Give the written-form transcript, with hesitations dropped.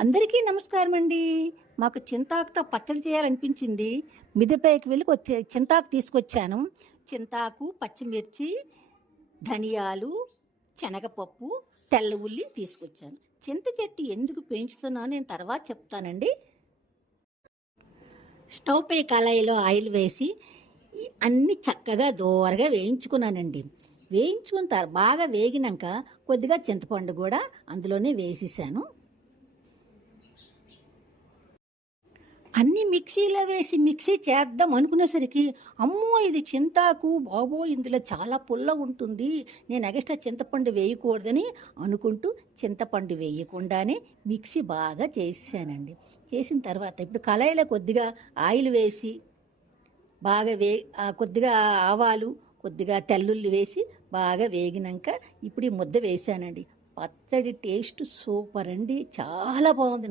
అందరికీ నమస్కారం అండి. మాకు చింతాకుతో పచ్చడి చేయాలనిపించింది. మిద్దెపైకి వెళ్ళి చింతాకు తీసుకొచ్చాను. చింతాకు, పచ్చిమిర్చి, ధనియాలు, శనగపప్పు, తెల్ల ఉల్లి తీసుకొచ్చాను. చింత చెట్టు ఎందుకు పెంచుతున్నానో నేను తర్వాత చెప్తానండి. స్టవ్ పై కళాయిలో ఆయిల్ వేసి అన్నీ చక్కగా దోరగా వేయించుకున్నానండి. వేయించుకున్న బాగా వేగినాక కొద్దిగా చింతపండు కూడా అందులోనే వేసేసాను. అన్నీ మిక్సీలో వేసి మిక్సీ చేద్దాం అనుకునేసరికి అమ్మో ఇది చింతాకు బాబోయ్ ఇందులో చాలా పుల్ల ఉంటుంది, నేను ఎగస్ట్రా చింతపండు వేయకూడదని అనుకుంటూ చింతపండు వేయకుండానే మిక్సీ బాగా చేసానండి. చేసిన తర్వాత ఇప్పుడు కళాయిలో కొద్దిగా ఆయిల్ వేసి బాగా కొద్దిగా ఆవాలు, కొద్దిగా తెల్లుల్లి వేసి బాగా వేగినాక ఇప్పుడు ఈ ముద్ద వేసానండి. పచ్చడి టేస్ట్ సూపర్ అండి, చాలా బాగుంది.